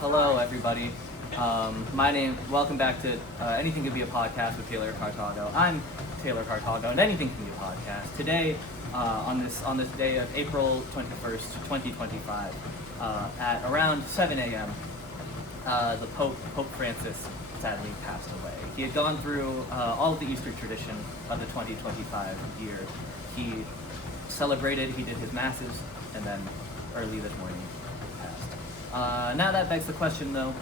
Hello, everybody. Welcome back to Anything Can Be a Podcast with Taylor Cartago. I'm Taylor Cartago, and anything can be a podcast. Today, on this day of April 21st, 2025, at around 7 a.m., the Pope Francis, sadly passed away. He had gone through all of the Easter tradition of the 2025 year. He celebrated, he did his masses, and then early this morning passed. Now that begs the question, though,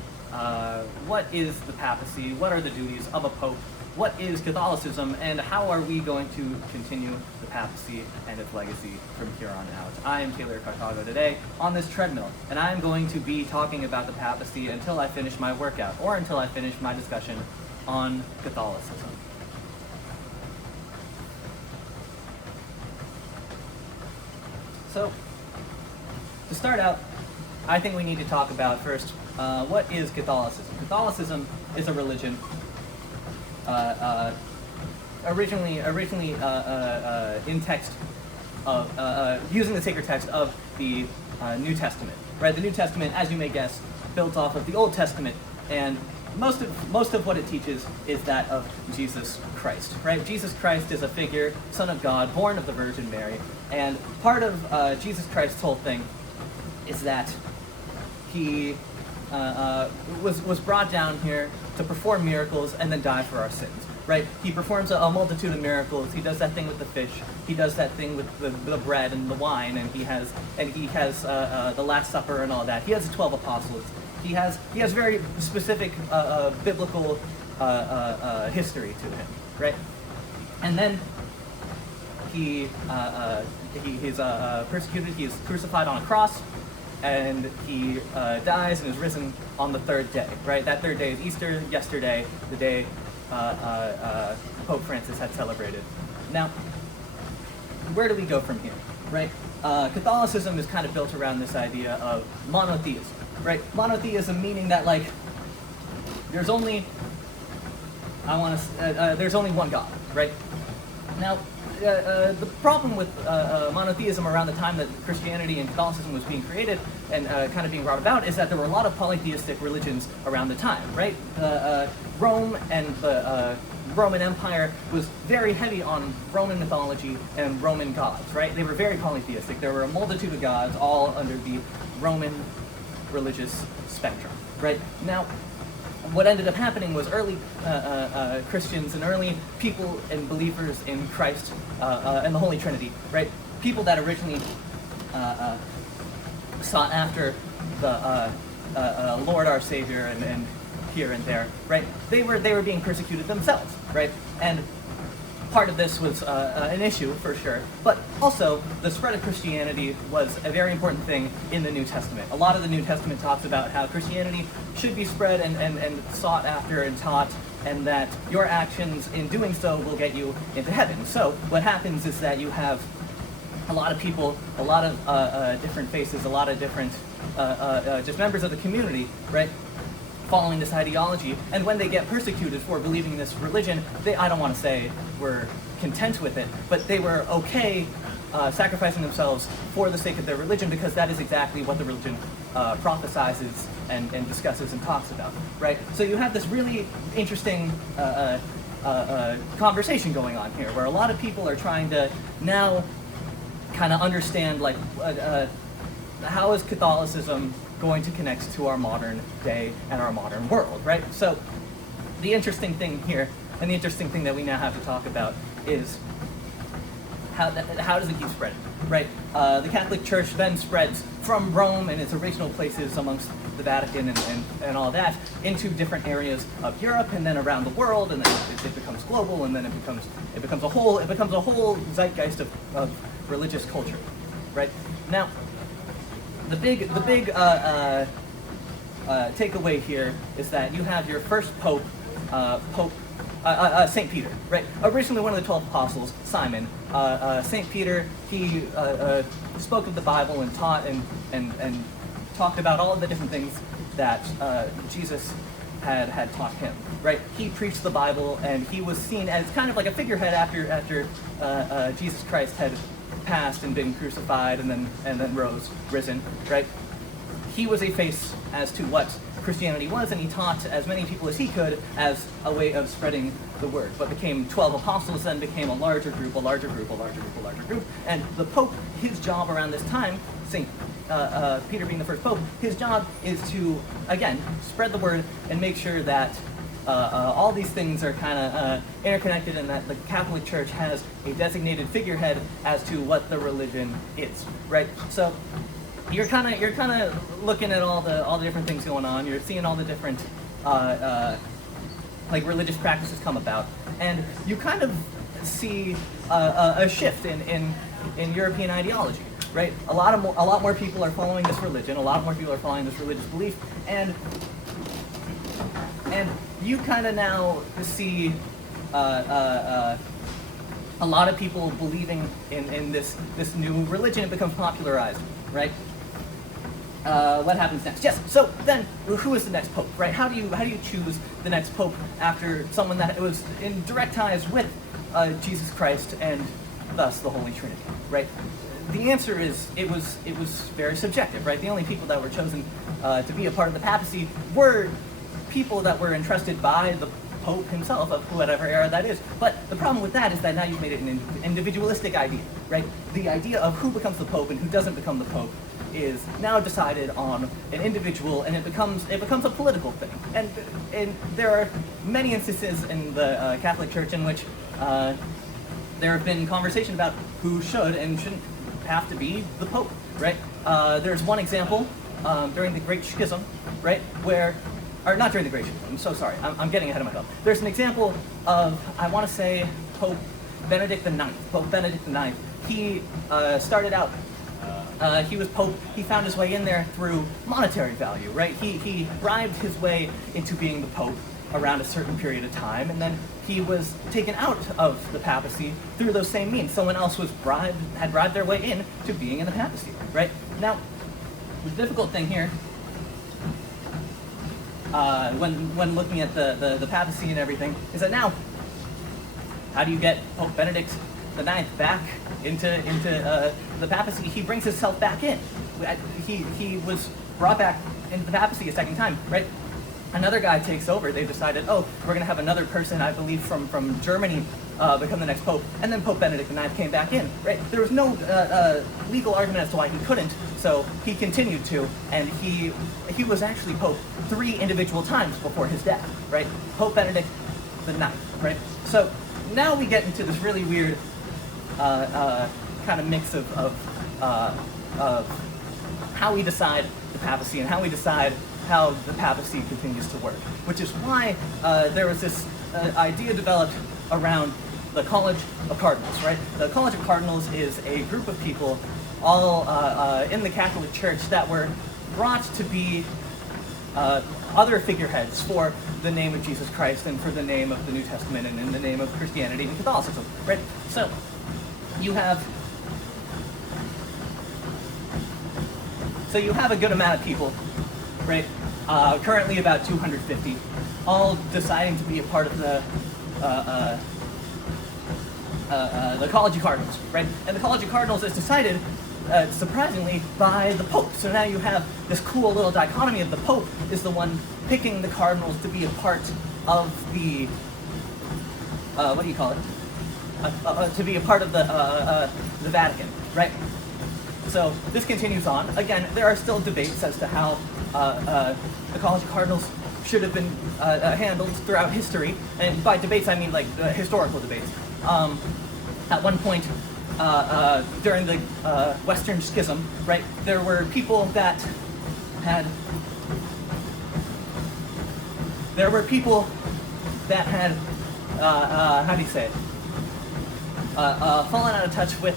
what is the papacy? What are the duties of a pope? What is Catholicism, and how are we going to continue the papacy and its legacy from here on out? I am Taylor Cartago today on this treadmill, and I am going to be talking about the papacy until I finish my workout, or until I finish my discussion on Catholicism. So, to start out, I think we need to talk about first, what is Catholicism? Catholicism is a religion originally in text of using the sacred text of the New Testament. Right, the New Testament, as you may guess, built off of the Old Testament, and most of what it teaches is that of Jesus Christ. Right, Jesus Christ is a figure, Son of God, born of the Virgin Mary, and part of Jesus Christ's whole thing is that he was brought down here to perform miracles and then die for our sins. Right? He performs a multitude of miracles. He does that thing with the fish. He does that thing with the bread and the wine, and he has the Last Supper and all that. He has the 12 apostles. He has very specific biblical history to him. Right? And then he's persecuted. He is crucified on a cross. And he dies and is risen on the third day, right? That third day is Easter, yesterday, the day Pope Francis had celebrated. Now, where do we go from here, right? Catholicism is kind of built around this idea of monotheism, right? Monotheism meaning that, like, there's only one God, right? Now, the problem with monotheism around the time that Christianity and Catholicism was being created and kind of being brought about is that there were a lot of polytheistic religions around the time, right? Rome and the Roman Empire was very heavy on Roman mythology and Roman gods, right? They were very polytheistic. There were a multitude of gods all under the Roman religious spectrum, right? Now, what ended up happening was early Christians and early people and believers in Christ and the Holy Trinity, right? People that originally sought after the Lord our Savior and here and there, right? They were being persecuted themselves, right? And part of this was an issue for sure, but also the spread of Christianity was a very important thing in the New Testament. A lot of the New Testament talks about how Christianity should be spread and sought after and taught, and that your actions in doing so will get you into heaven. So what happens is that you have a lot of people, a lot of different faces, a lot of different just members of the community, right, following this ideology, and when they get persecuted for believing this religion, I don't want to say were content with it, but they were okay sacrificing themselves for the sake of their religion, because that is exactly what the religion prophesizes and discusses and talks about, right? So you have this really interesting conversation going on here, where a lot of people are trying to now kind of understand, like, how is Catholicism going to connect to our modern day and our modern world, right? So the interesting thing here, and the interesting thing that we now have to talk about, is how does it keep spreading, right? The Catholic Church then spreads from Rome and its original places amongst the Vatican and all that into different areas of Europe and then around the world, and then it becomes global, and then it becomes a whole zeitgeist of religious culture, right? Now, the big takeaway here is that you have your first Pope, St. Peter, right? Originally one of the 12 apostles, Simon. St. Peter, he spoke of the Bible and taught and talked about all of the different things that Jesus had taught him, right? He preached the Bible, and he was seen as kind of like a figurehead after Jesus Christ had passed and been crucified and then risen, right? he was a face as to what Christianity was, and he taught as many people as he could as a way of spreading the word. What became 12 apostles then became a larger group, a larger group, a larger group, a larger group. And the Pope, his job around this time, St. Peter being the first Pope, his job is to, again, spread the word and make sure that all these things are kind of interconnected, and that the Catholic Church has a designated figurehead as to what the religion is, right? So you're kind of looking at all the different things going on. You're seeing all the different like religious practices come about, and you kind of see a shift in European ideology, right? A lot more people are following this religion. A lot more people are following this religious belief, and you kind of now see a lot of people believing in this new religion. It becomes popularized, right? What happens next? Yes. So then, who is the next pope, right? How do you choose the next pope after someone that was in direct ties with Jesus Christ and thus the Holy Trinity, right? The answer is it was very subjective, right? The only people that were chosen to be a part of the papacy were people that were entrusted by the Pope himself, of whatever era that is. But the problem with that is that now you've made it an individualistic idea, right? The idea of who becomes the Pope and who doesn't become the Pope is now decided on an individual, and it becomes a political thing. And there are many instances in the Catholic Church in which there have been conversation about who should and shouldn't have to be the Pope, right? There's one example during the Great Schism, right, or not during the Great Schism, I'm so sorry, I'm getting ahead of myself. There's an example of, I want to say, Pope Benedict IX. Pope Benedict IX, he started out, he was Pope, he found his way in there through monetary value, right? He bribed his way into being the Pope around a certain period of time, and then he was taken out of the papacy through those same means. Someone else had bribed their way in to being in the papacy, right? Now, the difficult thing here, when looking at the papacy and everything, is that now, how do you get Pope Benedict IX back into the papacy? He brings himself back in. He was brought back into the papacy a second time, right? Another guy takes over. They've decided, oh, we're going to have another person, I believe, from Germany become the next pope. And then Pope Benedict IX came back in, right? There was no legal argument as to why he couldn't, so he continued to, and he was actually pope 3 individual times before his death, right? Pope Benedict IX, right? So now we get into this really weird kind of mix of how we decide the papacy and how we decide how the papacy continues to work, which is why there was this idea developed around the College of Cardinals, right? The College of Cardinals is a group of people all in the Catholic Church that were brought to be other figureheads for the name of Jesus Christ and for the name of the New Testament and in the name of Christianity and Catholicism, right? So you have a good amount of people, right? Currently about 250, all deciding to be a part of the College of Cardinals, right? And the College of Cardinals is decided, surprisingly, by the Pope. So now you have this cool little dichotomy of the Pope is the one picking the cardinals to be a part of the, what do you call it? To be a part of the Vatican, right? So this continues on. Again, there are still debates as to how the College of Cardinals should have been handled throughout history, and by debates I mean like historical debates. At one point during the Western Schism, right, there were people that had how do you say it? Fallen out of touch with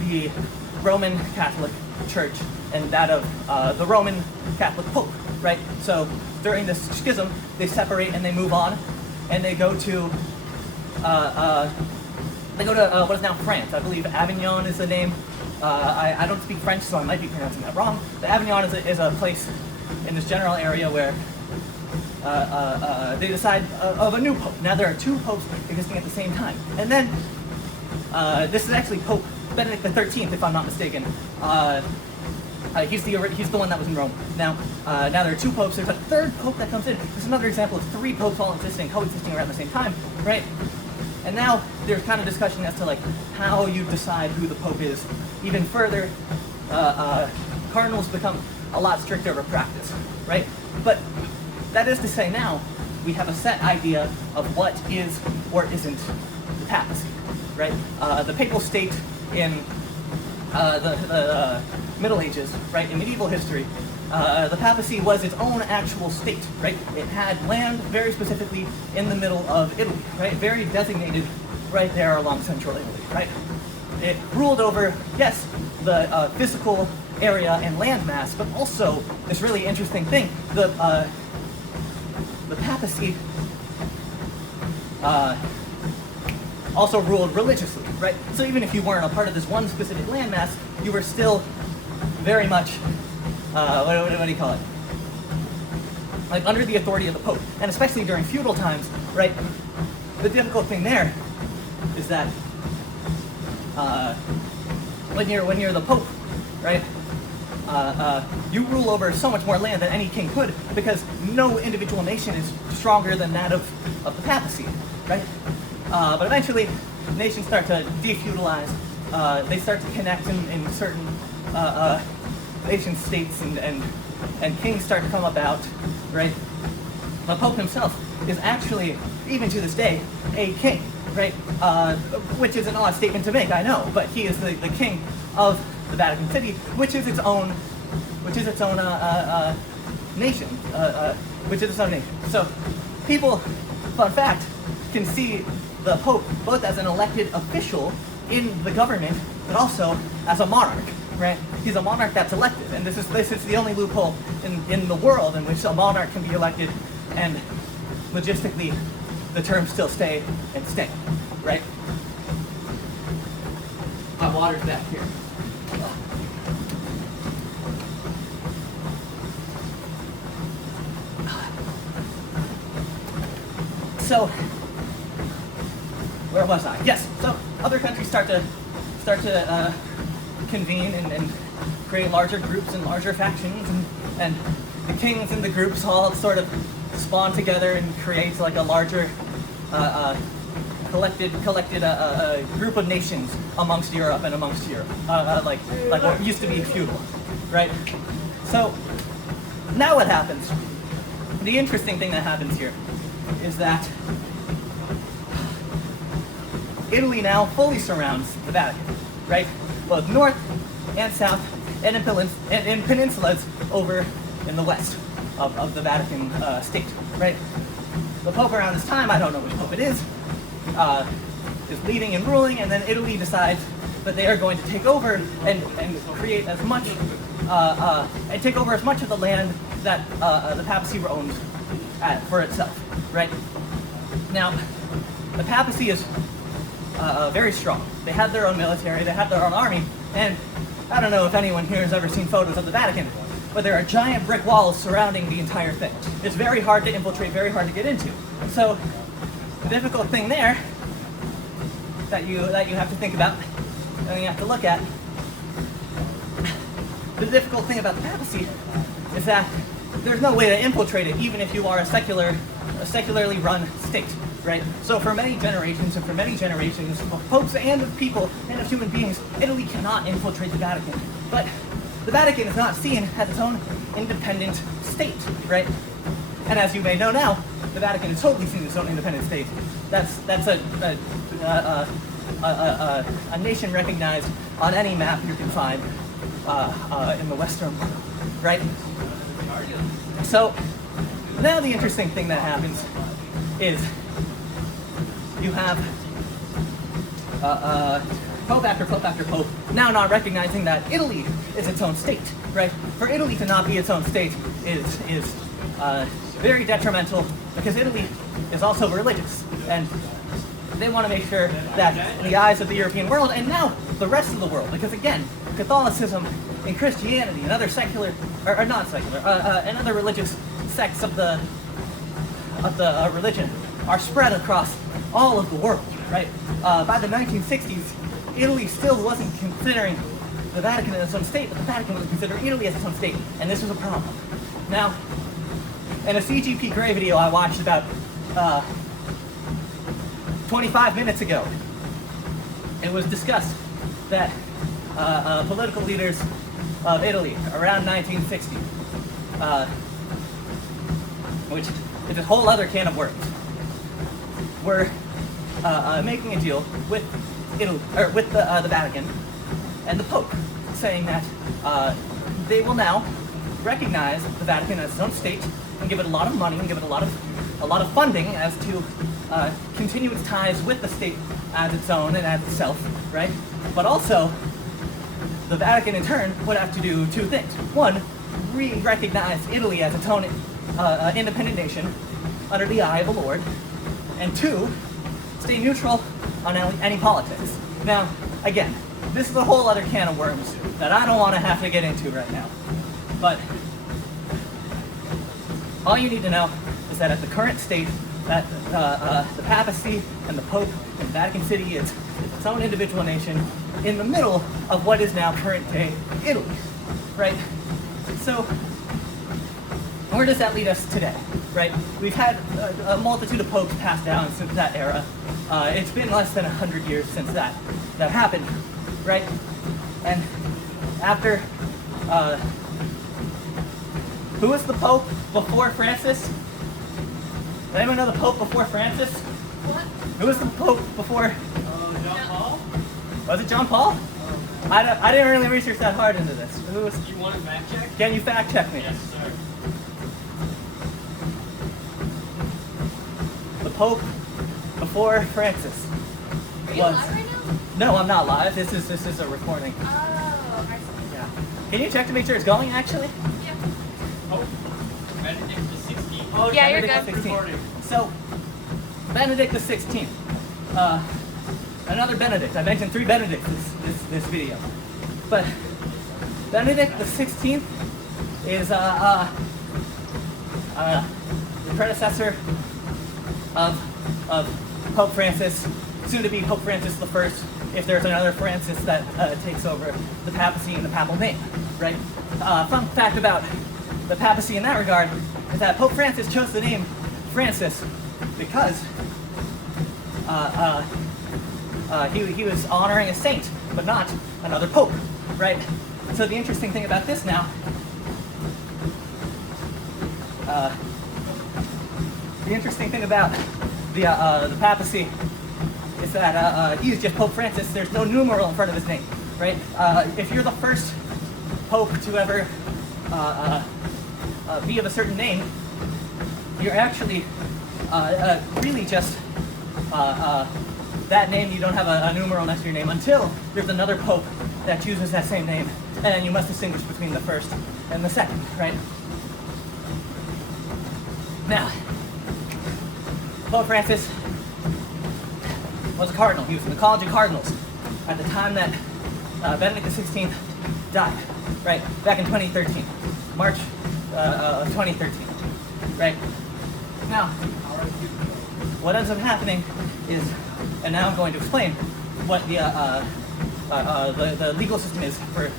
the Roman Catholic Church and that of the Roman Catholic Pope, right? So during this schism, they separate and they move on, and they go to what is now France. I believe Avignon is the name. I don't speak French, so I might be pronouncing that wrong. But Avignon is a place in this general area where they decide of a new pope. Now there are 2 popes existing at the same time, and then this is actually Pope Benedict XIII, if I'm not mistaken. He's the one that was in Rome. Now there are 2 popes. There's a 3rd pope that comes in. This is another example of 3 popes all coexisting around the same time, right? And now there's kind of discussion as to like how you decide who the pope is. Even further, cardinals become a lot stricter of a practice, right? But that is to say, now we have a set idea of what is or isn't the papacy, right? The Papal State in the Middle Ages, right? In medieval history, the papacy was its own actual state, right? It had land very specifically in the middle of Italy, right? Very designated right there along central Italy, right? It ruled over, yes, the physical area and landmass, but also this really interesting thing, the papacy also ruled religiously, right? So even if you weren't a part of this one specific landmass, you were still very much, what do you call it? Like under the authority of the Pope. And especially during feudal times, right? The difficult thing there is that when you're the Pope, right? You rule over so much more land than any king could, because no individual nation is stronger than that of the papacy, right? But eventually, nations start to defeudalize. They start to connect in certain nation states, and kings start to come about, right? The Pope himself is actually, even to this day, a king, right? Which is an odd statement to make, I know, but he is the king of the Vatican City, which is its own nation, So people, fun fact, can see the Pope both as an elected official in the government, but also as a monarch, right? He's a monarch that's elected, and this is the only loophole in the world in which a monarch can be elected, and logistically, the terms still stay, right? My water's back here. So, where was I? Yes. So other countries start to convene and create larger groups and larger factions, and the kings and the groups all sort of spawn together and create like a larger collected group of nations amongst Europe, like what used to be feudal, right? So now what happens? The interesting thing that happens here is that Italy now fully surrounds the Vatican, right? Both north and south, and in peninsulas over in the west of the Vatican state, right? The Pope around this time, I don't know which Pope it is leading and ruling, and then Italy decides that they are going to take over and create as much, and take over as much of the land that the papacy owns for itself, right? Now, the papacy is very strong. They have their own military, they have their own army, and I don't know if anyone here has ever seen photos of the Vatican, but there are giant brick walls surrounding the entire thing. It's very hard to infiltrate, very hard to get into. So, the difficult thing there that you have to think about, and you have to look at, the difficult thing about the papacy is that there's no way to infiltrate it, even if you are a secularly run state, right? So for many generations of popes and of people and of human beings, Italy cannot infiltrate the Vatican. But the Vatican is not seen as its own independent state, right? And as you may know now, the Vatican is totally seen as its own independent state. That's a nation recognized on any map you can find in the Western world, right? So now the interesting thing that happens is you have Pope after Pope after Pope now not recognizing that Italy is its own state, right? For Italy to not be its own state is very detrimental, because Italy is also religious, and they want to make sure that in the eyes of the European world, and now the rest of the world, because again, Catholicism and Christianity and other secular, or not secular, and other religious sects of the religion are spread across all of the world, right? By the 1960s, Italy still wasn't considering the Vatican as its own state, but the Vatican was considering Italy as its own state, and this was a problem. Now, in a CGP Grey video I watched about 25 minutes ago, it was discussed that political leaders of Italy around 1960, which is a whole other can of worms, were making a deal with Italy, or with the Vatican and the Pope, saying that they will now recognize the Vatican as its own state and give it a lot of money and give it a lot of funding as to continue its ties with the state as its own and as itself, right? But also, the Vatican in turn would have to do two things. One, re-recognize Italy as its own independent nation under the eye of the Lord, and two, stay neutral on any politics. Now, again, this is a whole other can of worms that I don't want to have to get into right now. But all you need to know is that at the current state, that the papacy and the Pope and Vatican City is its own individual nation in the middle of what is now current-day Italy, right? So, where does that lead us today, right? We've had a multitude of popes passed down since that era. It's been less than 100 years since that happened, right? And after, who was the Pope before Francis? Does anyone know the Pope before Francis? What? Who was the Pope before? John Paul? Was it John Paul? I didn't really research that hard into this. Who was? You want a fact check? Can you fact check me? Yes, sir. The Pope before Francis Are you live right now? No, I'm not live. This is a recording. Oh, I see. Yeah. Can you check to make sure it's going actually? Yeah. Oh, Benedict the 16th. Oh, Yeah, you're Benedict good. the 16th. Recording. So, Benedict the 16th. Another Benedict. I mentioned 3 Benedicts this video. But Benedict the 16th is the predecessor of Pope Francis, soon to be Pope Francis I, if there's another Francis that takes over the papacy and the papal name, right? Fun fact about the papacy in that regard is that Pope Francis chose the name Francis because he was honoring a saint, but not another pope, right? So the interesting thing about this now, the interesting thing about the papacy is that he is just Pope Francis. There's no numeral in front of his name, right? If you're the first pope to ever be of a certain name, you're actually really just that name. You don't have a numeral next to your name until there's another pope that chooses that same name, and then you must distinguish between the first and the second, right? Now, Pope Francis was a cardinal. He was in the College of Cardinals at the time that Benedict XVI died, right? Back in 2013, March of 2013, right? Now, what ends up happening is, and now I'm going to explain what the legal system is for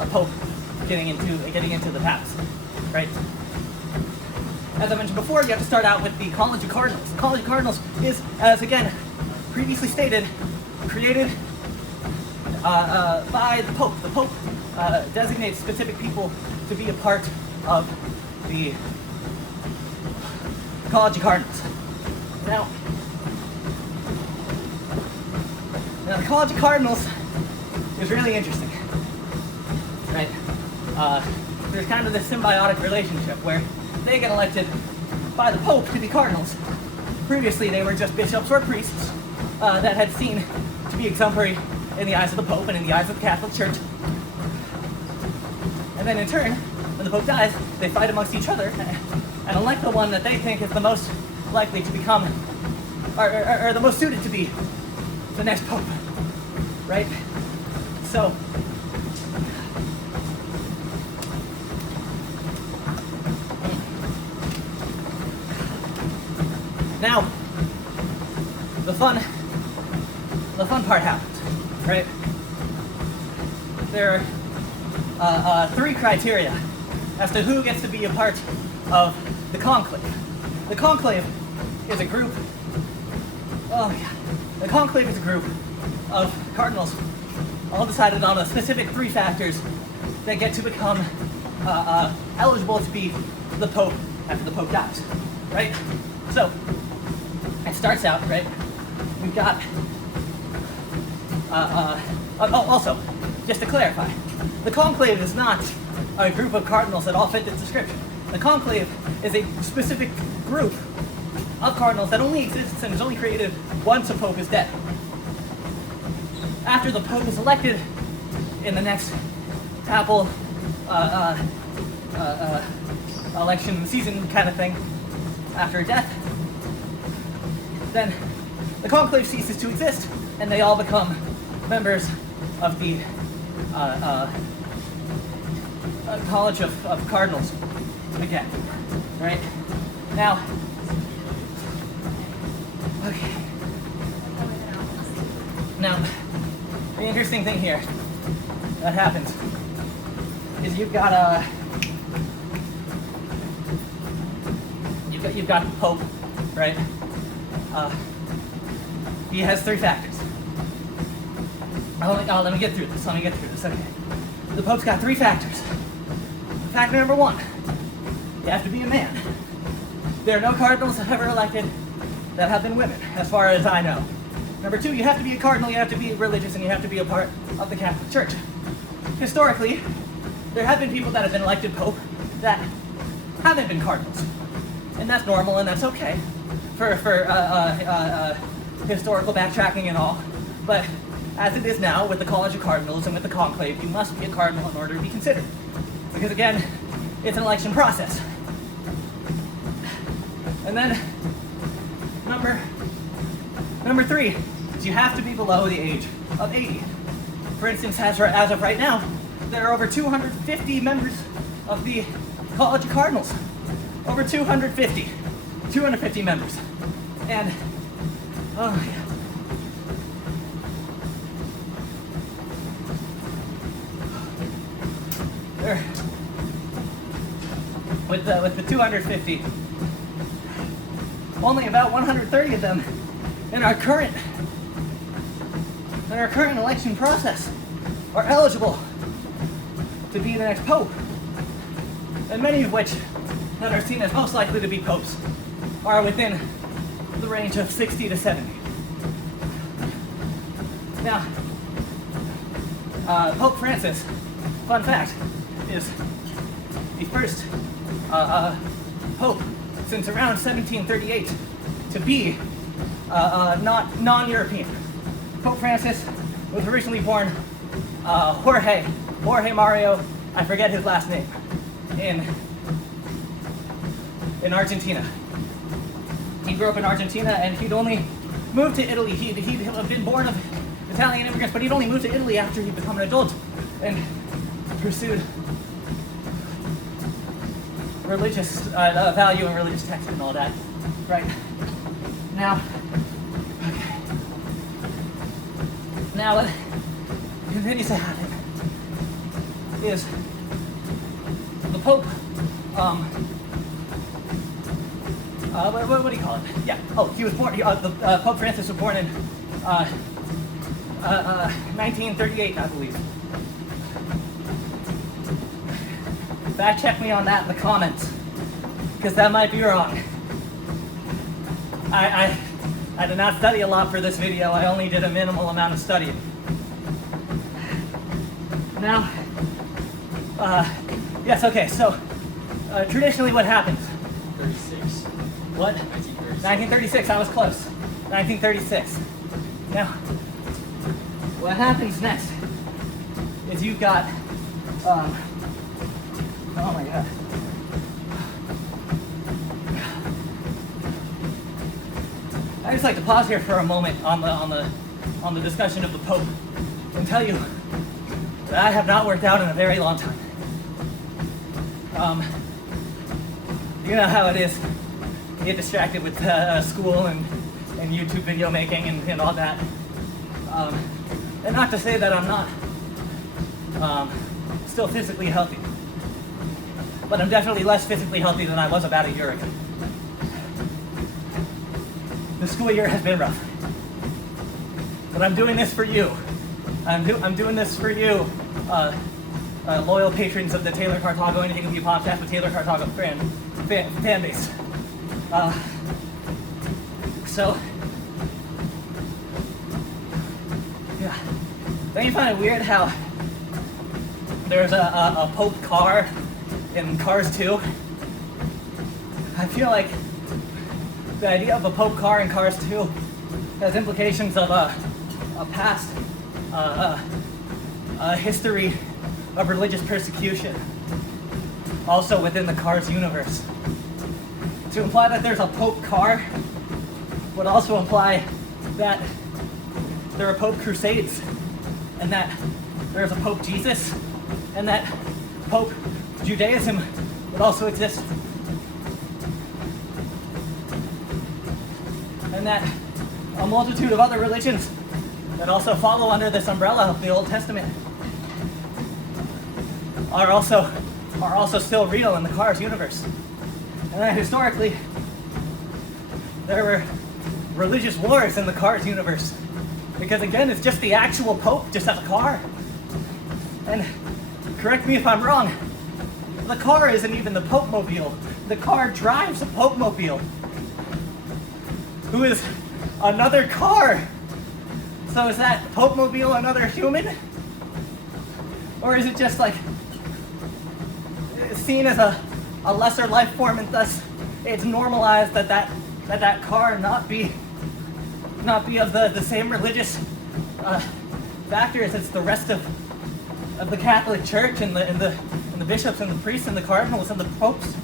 a pope getting into the papacy, right? As I mentioned before, you have to start out with the College of Cardinals. The College of Cardinals is, as again previously stated, created by the Pope. The Pope designates specific people to be a part of the College of Cardinals. Now the College of Cardinals is really interesting, right? There's kind of this symbiotic relationship where they get elected by the Pope to be cardinals. Previously, they were just bishops or priests that had seen to be exemplary in the eyes of the Pope and in the eyes of the Catholic Church. And then in turn, when the Pope dies, they fight amongst each other and elect the one that they think is the most likely to become, or the most suited to be the next Pope, right? So, now, the fun part happens, right? there are three criteria as to who gets to be a part of the conclave. The conclave is a group. Oh yeah. The conclave is a group of cardinals, all decided on a specific three factors that get to become eligible to be the Pope after the Pope dies, right? So it starts out, right? We've got. Also, just to clarify, the conclave is not a group of cardinals that all fit this description. The conclave is a specific group of cardinals that only exists and is only created once a pope is dead. After the pope is elected in the next papal election season kind of thing, after a death, then the conclave ceases to exist and they all become members of the College of Cardinals again, right? Now, okay. Now, the interesting thing here that happens is you've got the Pope, right? He has three factors. Let me get through this. Okay. The Pope's got three factors. Factor number one, you have to be a man. There are no cardinals ever elected that have been women, as far as I know. Number two, you have to be a cardinal, you have to be religious, and you have to be a part of the Catholic Church. Historically, there have been people that have been elected Pope that haven't been cardinals. And that's normal and that's okay for historical backtracking and all. But as it is now, with the College of Cardinals and with the Conclave, you must be a cardinal in order to be considered. Because again, it's an election process. And then, number three is you have to be below the age of 80. For instance, as of right now, there are over 250 members of the College of Cardinals. Over 250 members. And, oh my God. With the 250, only about 130 of them in our current election process are eligible to be the next pope, and many of which that are seen as most likely to be popes are within the range of 60 to 70. Now, Pope Francis, fun fact, is the first pope since around 1738 to be not non-European. Pope Francis was originally born Jorge Mario, I forget his last name, in Argentina. He grew up in Argentina and he'd only moved to Italy. He'd been born of Italian immigrants, but he'd only moved to Italy after he'd become an adult and pursued religious value and religious text and all that, right? Now, okay. Now what continues to happen is the Pope, what do you call it? Yeah. Oh, he was born. Pope Francis was born in 1938, I believe. Fact check me on that in the comments, because that might be wrong. I did not study a lot for this video. I only did a minimal amount of studying. Now, yes, okay, so traditionally what happens? 36. What? 1936, I was close. 1936. Now, what happens next is you've got, oh my God. I just like to pause here for a moment on the discussion of the Pope and tell you that I have not worked out in a very long time. You know how it is. You get distracted with school and YouTube video making and all that. And not to say that I'm not still physically healthy. But I'm definitely less physically healthy than I was about a year ago. The school year has been rough. But I'm doing this for you. I'm doing this for you, loyal patrons of the Taylor Cartago Anything With You podcast with Taylor Cartago fan base. Yeah. Don't you find it weird how there's a Pope car in Cars 2? I feel like the idea of a Pope car in Cars 2 has implications of a past history of religious persecution, also within the Cars universe. To imply that there's a Pope car would also imply that there are Pope crusades, and that there's a Pope Jesus, and that Pope Judaism would also exist. And that a multitude of other religions that also follow under this umbrella of the Old Testament are also still real in the Cars universe. And that historically, there were religious wars in the Cars universe. Because again, it's just the actual Pope just has a car. And correct me if I'm wrong, the car isn't even the Pope mobile. The car drives a Pope mobile, who is another car. So is that Pope mobile another human? Or is it just like seen as a lesser life form, and thus it's normalized that car not be of the same religious factors as the rest of the Catholic Church and the bishops and the priests and the cardinals and the popes?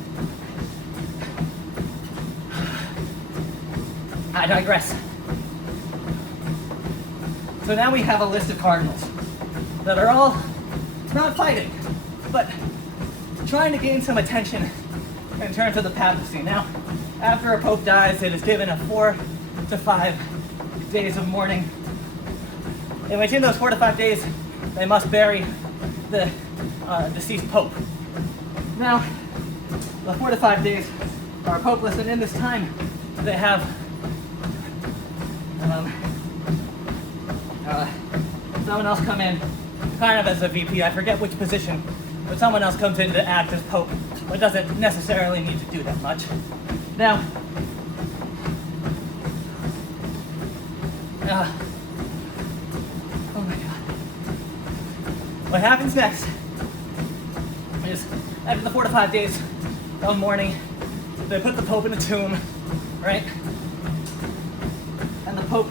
I digress. So now we have a list of cardinals that are all not fighting, but trying to gain some attention in terms of the papacy. Now, after a pope dies, it is given a 4 to 5 days of mourning, in which in those 4 to 5 days, they must bury the deceased pope. Now, the 4 to 5 days are popeless, and in this time, they have someone else come in, kind of as a VP, I forget which position, but someone else comes in to act as Pope, but doesn't necessarily need to do that much. Now, oh my God. What happens next is, after the 4 to 5 days of mourning, they put the Pope in a tomb, right? And the Pope,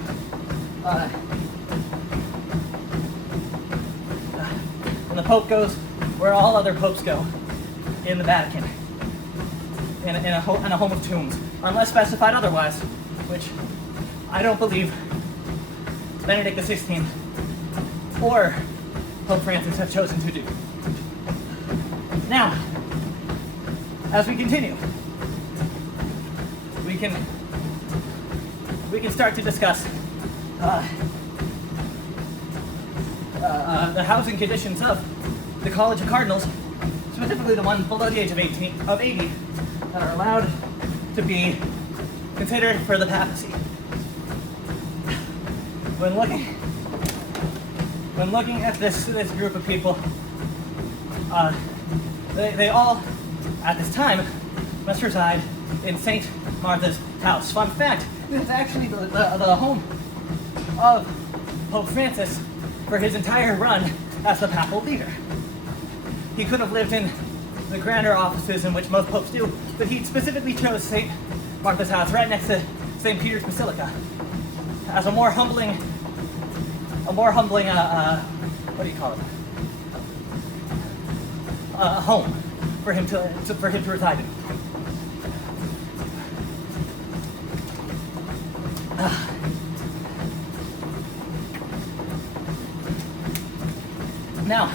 goes where all other popes go, in the Vatican, in a home of tombs, unless specified otherwise, which I don't believe Benedict XVI or Pope Francis have chosen to do. Now, as we continue, we can start to discuss the housing conditions of the College of Cardinals, specifically the ones below the age of 80, that are allowed to be considered for the papacy. When looking at this group of people, they all, at this time, must reside in St. Martha's house. Fun fact, this is actually the home of Pope Francis for his entire run as the papal leader. He could have lived in the grander offices in which most popes do, but he specifically chose St. Martha's house right next to St. Peter's Basilica as a more humbling, what do you call it? A home for him to reside in. Now,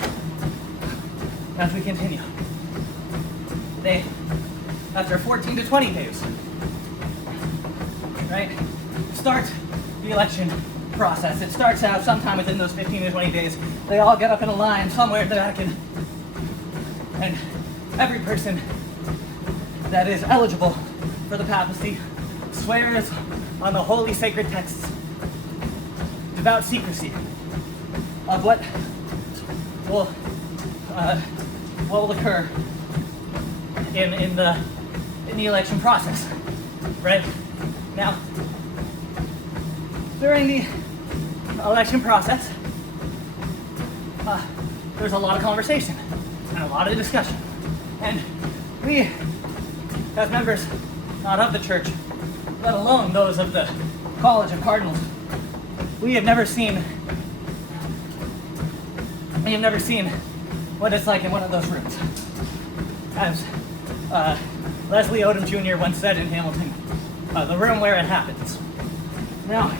as we continue, they, after 14 to 20 days, right, start the election process. It starts out sometime within those 15 to 20 days. They all get up in a line somewhere at the Vatican, and every person that is eligible for the papacy swears on the holy sacred texts, devout secrecy of what will occur in the election process, right? Now, during the election process, there's a lot of conversation and a lot of discussion, and we, as members not of the church, let alone those of the College of Cardinals, we have never seen what it's like in one of those rooms. As Leslie Odom Jr. once said in Hamilton, the room where it happens. Now,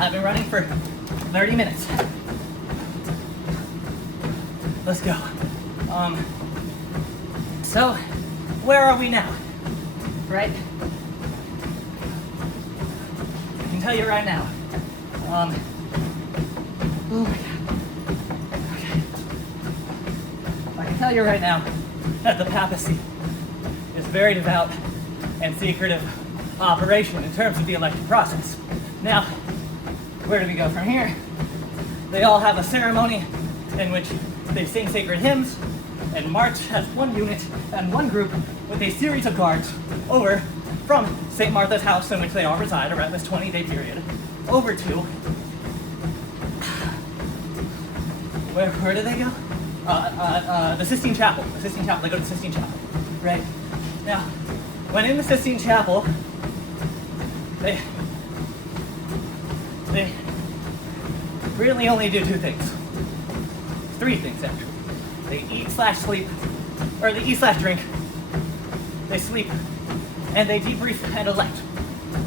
I've been running for 30 minutes. Let's go. So, where are we now? Right? I can tell you right now. Oh my God. Okay. I can tell you right now that the papacy is a very devout and secretive operation in terms of the election process. Now, where do we go from here? They all have a ceremony in which they sing sacred hymns and march as one unit and one group with a series of guards over from St. Martha's house in which they all reside around this 20-day period over to where do they go? The Sistine Chapel. The Sistine Chapel. They go to the Sistine Chapel, right? Now, when in the Sistine Chapel, they really only do two things. Three things, actually. They eat/sleep, or they eat/drink, they sleep, and they debrief and elect.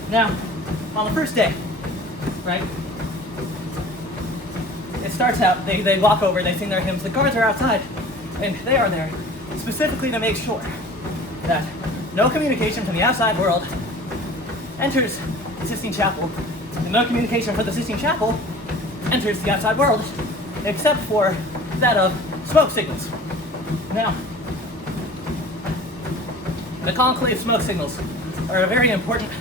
Now, on the first day, right, it starts out, they walk over, they sing their hymns, the guards are outside, and they are there specifically to make sure that no communication from the outside world enters the Sistine Chapel, and no communication from the Sistine Chapel enters the outside world, except for that of smoke signals. Now, the conclave smoke signals are a very important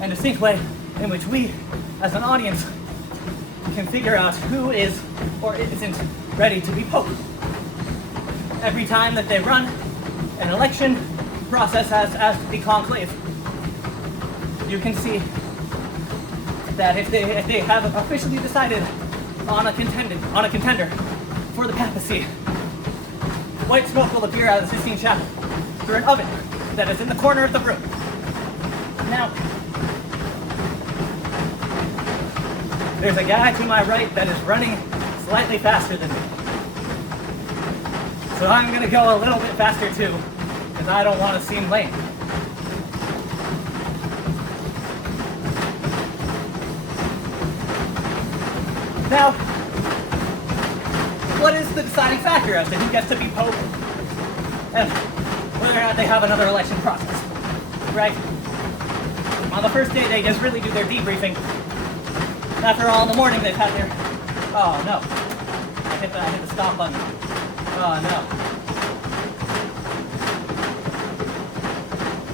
and distinct way in which we, as an audience, can figure out who is or isn't ready to be pope. Every time that they run an election process as the conclave, you can see that if they have officially decided on a contender for the papacy, white smoke will appear out of the Sistine Chapel through an oven that is in the corner of the room. Now, there's a guy to my right that is running slightly faster than me. So I'm going to go a little bit faster too, because I don't want to seem lame. Now, what is the deciding factor as to who gets to be pope and whether or not they have another election process, right? On the first day, they just really do their debriefing. After all, in the morning, they've had their, oh no, I hit the stop button. Oh no.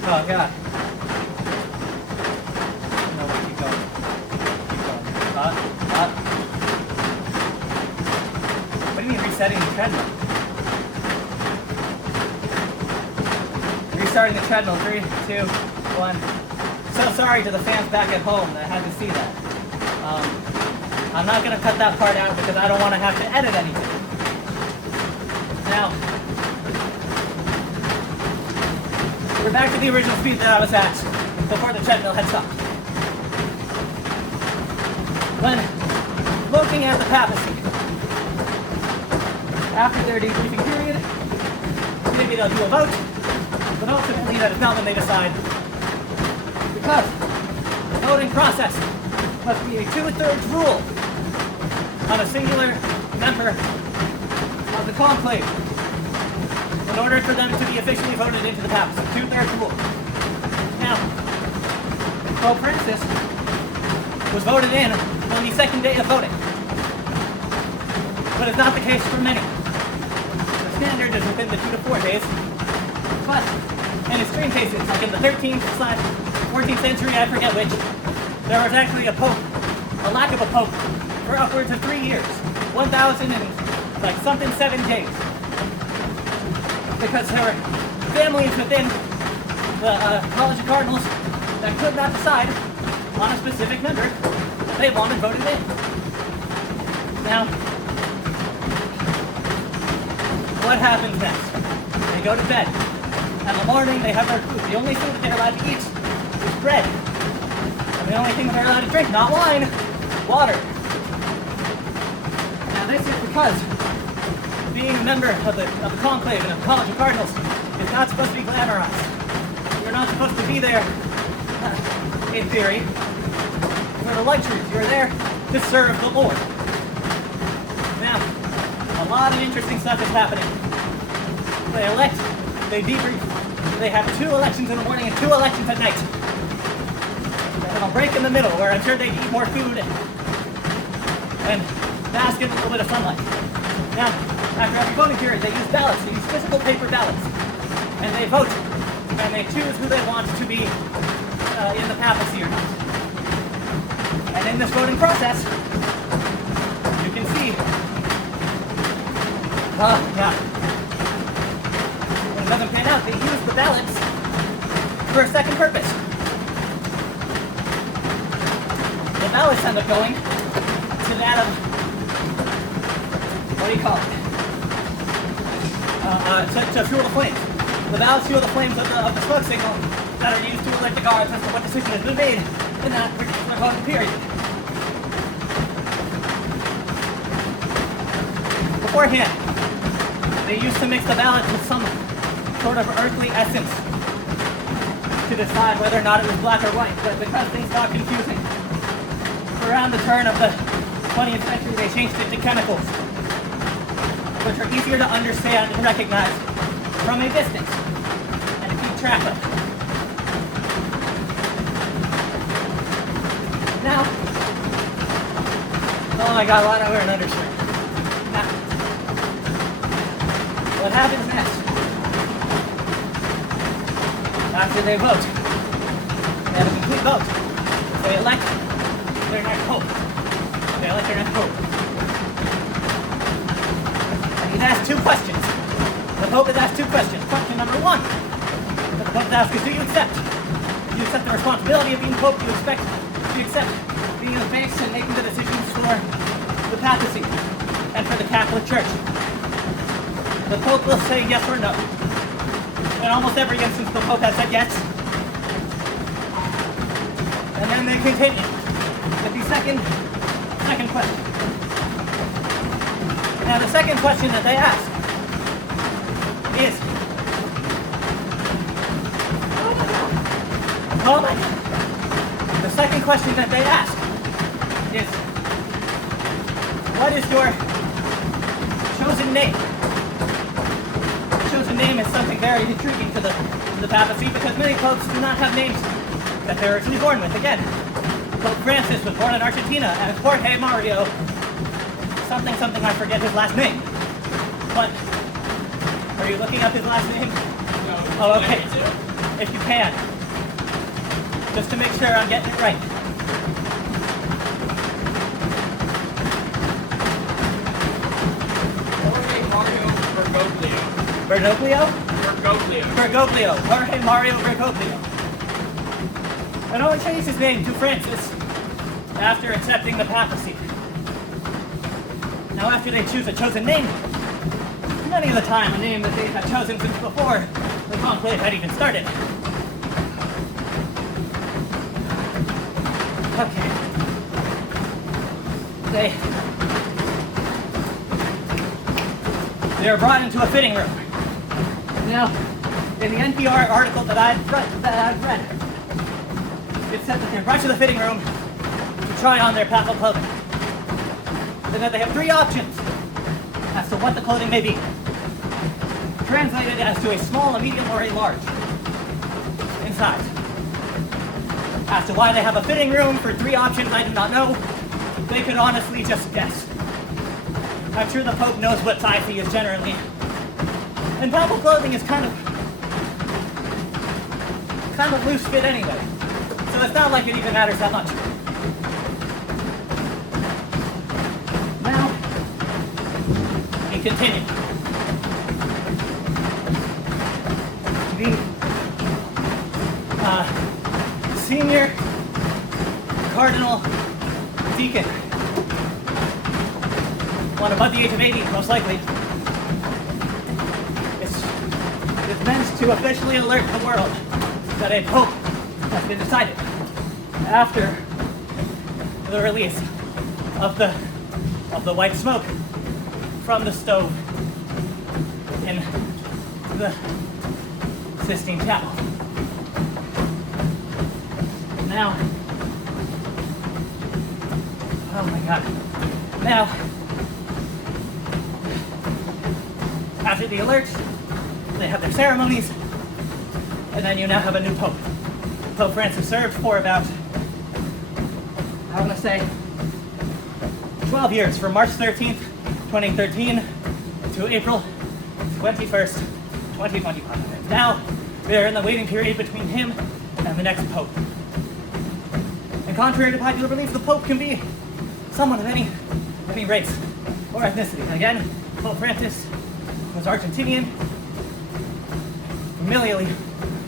Oh God. No, keep going. Keep going. What do you mean resetting the treadmill? Restarting the treadmill. 3, 2, 1. So sorry to the fans back at home that had to see that. I'm not going to cut that part out because I don't want to have to edit anything. Now, we're back to the original speed that I was at before the treadmill had stopped. When looking at the papacy, after their debriefing period, maybe they'll do a vote, but ultimately that is not when they decide, because the voting process must be a 2/3 rule on a singular member of the conclave. in order for them to be officially voted into the papacy. 2/3 rule. Now, Pope Francis was voted in on the second day of voting. But it's not the case for many. The standard is within the 2 to 4 days. But in extreme cases, like in the 13th/14th century, I forget which, there was actually a lack of a pope for upwards of 3 years. 1,000 and like something 7 days. Because there were families within the College of Cardinals that could not decide on a specific member that they wanted voted in. Now, what happens next? They go to bed. In the morning, they have their food. The only food that they're allowed to eat is bread. And the only thing that they're allowed to drink, not wine, water. Now, this is because being a member of the Conclave and of the College of Cardinals is not supposed to be glamorized. You're not supposed to be there, in theory, for the luxuries. You're there to serve the Lord. Now, a lot of interesting stuff is happening. They elect, they debrief, they have 2 elections in the morning and 2 elections at night. And a break in the middle where I'm sure they eat more food and bask in a little bit of sunlight. Now, after every voting period, they use ballots. They use physical paper ballots. And they vote. And they choose who they want to be in the papacy or not. And in this voting process, you can see, when it doesn't pan out, they use the ballots for a second purpose. The ballots end up going to that of, what do you call it? To fuel the flames. The ballots fuel the flames of the smoke signal that are used to alert the guards as to what decision has been made in that particular voting period. Beforehand, they used to mix the ballots with some sort of earthly essence to decide whether or not it was black or white, but because things got confusing, around the turn of the 20th century, they changed it to chemicals, which are easier to understand and recognize from a distance and to keep track of. Now, oh my God, why don't I wear an undershirt? Now, what happens next? After they vote, they have a complete vote. They elect their next pope. They elect their next pope. He's asked 2 questions. The Pope is asked 2 questions. Question number 1. The Pope is asked is, do you accept? Do you accept the responsibility of being Pope? Do you accept being the face and making the decisions for the papacy and for the Catholic Church? The Pope will say yes or no. In almost every instance, the Pope has said yes. And then they continue with the second question. Now, the second question that they ask is, oh my God. The second question that they ask is, what is your chosen name? Chosen name is something very intriguing to the papacy because many popes do not have names that they're originally born with. Again, Pope Francis was born in Argentina as Jorge Mario something, I forget his last name. But, are you looking up his last name? No. Oh, okay. If you can. Just to make sure I'm getting it right. Jorge Mario Bergoglio. Bergoglio. Jorge Mario Bergoglio. And only changed his name to Francis after accepting the papacy. Now, after they choose a chosen name, many of the time a name that they had chosen since before the conclave had even started. Okay. They are brought into a fitting room. Now, in the NPR article that I've read, it said that they're brought to the fitting room to try on their papal clothing. And that they have 3 options as to what the clothing may be. translated as to a small, a medium, or a large in size. As to why they have a fitting room for 3 options, I do not know. They could honestly just guess. I'm sure the Pope knows what size he is generally. And papal clothing is kind of loose fit anyway. So it's not like it even matters that much. Now, we continue. The senior cardinal deacon, one above the age of 80, most likely, is meant to officially alert the world that a pope has been decided after the release of the white smoke from the stove in the Sistine Chapel. Now, oh my God. Now, after the alert, they have their ceremonies, and then you now have a new pope. Pope Francis served for about, I want to say, 12 years, from March 13th, 2013 to April 21st, 2025. And now, we're in the waiting period between him and the next pope. And contrary to popular belief, the pope can be someone of any race or ethnicity. Again, Pope Francis was Argentinian, familially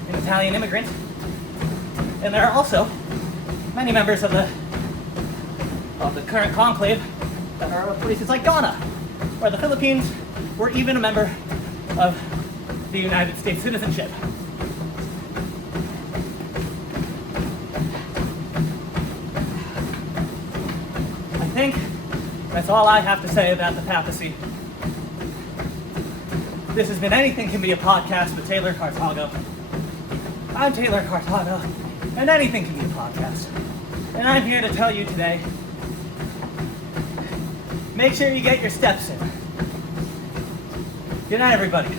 an Italian immigrant, and there are also many members of the current conclave that are of places like Ghana, or the Philippines, or even a member of the United States citizenship. I think that's all I have to say about the papacy. This has been Anything Can Be a Podcast with Taylor Cartago. I'm Taylor Cartago, and anything can be a podcast. And I'm here to tell you today, make sure you get your steps in. Good night, everybody.